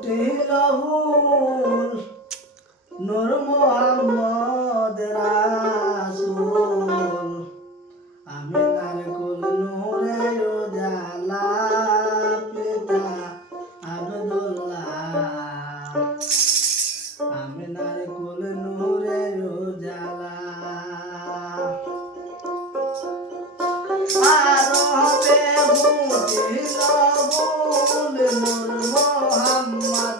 উঠিল হুল নূর মোহাম্মদ রাসুল আমি তার কুল নূরে উজালা পিতা আব্দুল্লাহ। বুঝিল বল মোর Mohammad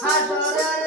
I don't.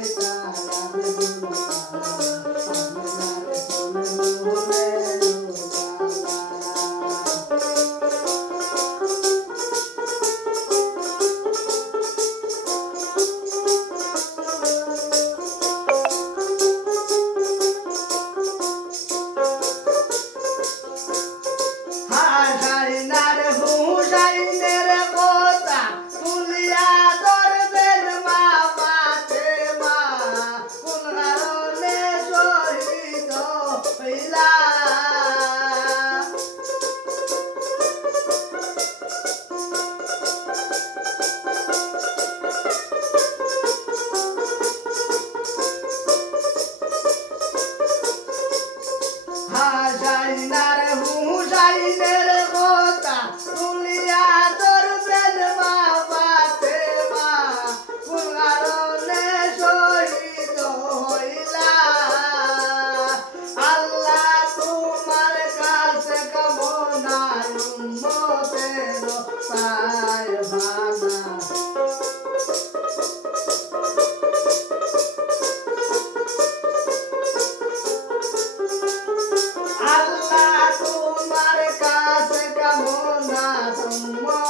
estás. está. Mama.